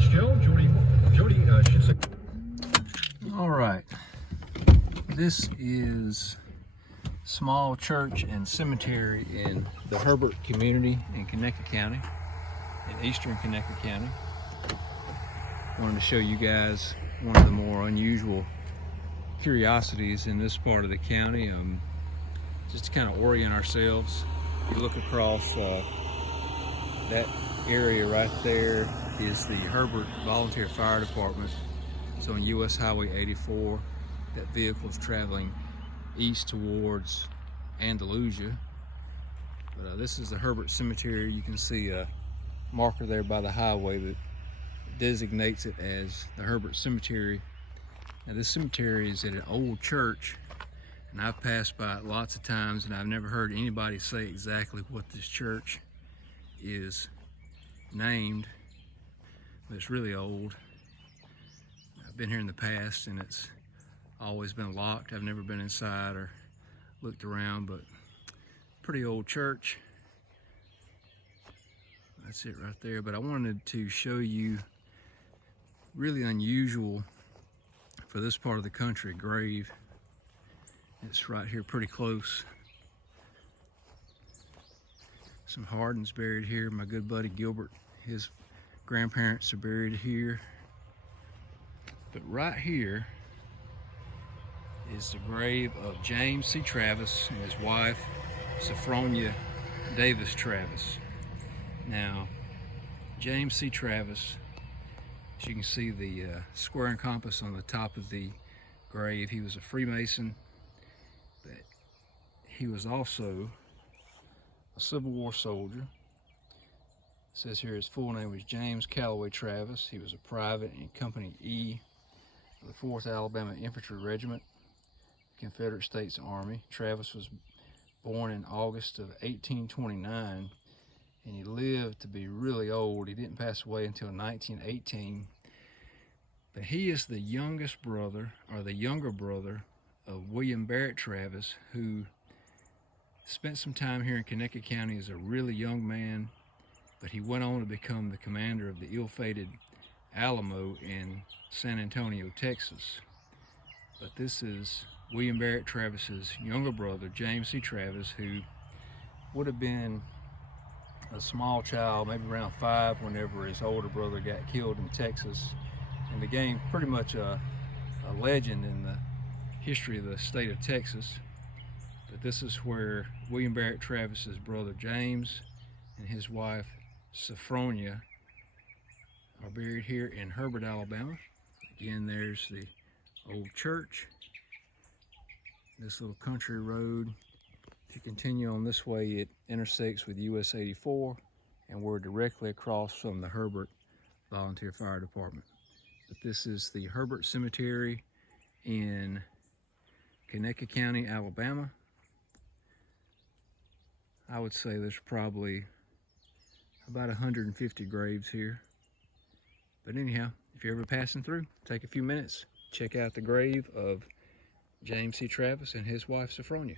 much, Joe. Jody should say. All right. This is small church and cemetery in the Herbert community in Conecuh County, in eastern Conecuh County. I wanted to show you guys one of the more unusual curiosities in this part of the county, just to kind of orient ourselves. If you look across that area right there is the Herbert Volunteer Fire Department. It's on US Highway 84. That vehicle is traveling east towards Andalusia. But this is the Herbert Cemetery. You can see a marker there by the highway that designates it as the Herbert Cemetery. Now this cemetery is at an old church, and I've passed by it lots of times, and I've never heard anybody say exactly what this church is named, but it's really old. I've been here in the past and it's always been locked. I've never been inside or looked around, but pretty old church. That's it right there. But I wanted to show you really unusual for this part of the country grave. It's right here pretty close. Some Hardens buried here. My good buddy Gilbert, his grandparents are buried here. But right here is the grave of James C. Travis and his wife, Sophronia Davis Travis. Now, James C. Travis, as you can see the square and compass on the top of the grave, he was a Freemason, but he was also a Civil War soldier. It says here his full name was James Calloway Travis. He was a private in Company E of the 4th Alabama Infantry Regiment, Confederate States Army. Travis was born in August of 1829, and he lived to be really old. He didn't pass away until 1918. But he is the youngest brother, or the younger brother, of William Barett Travis, who spent some time here in Conecuh County as a really young man, but he went on to become the commander of the ill-fated Alamo in San Antonio, Texas. But this is William Barett Travis's younger brother, James C. Travis, who would have been a small child, maybe around 5, whenever his older brother got killed in Texas, and became pretty much a legend in the history of the state of Texas. But this is where William Barett Travis's brother James and his wife Sophronia are buried here in Herbert, Alabama. Again, there's the old church, this little country road. If you continue on this way, it intersects with US 84, and we're directly across from the Herbert Volunteer Fire Department. But this is the Herbert Cemetery in Conecuh County, Alabama. I would say there's probably about 150 graves here. But anyhow, if you're ever passing through, take a few minutes, check out the grave of James C. Travis and his wife Sophronia.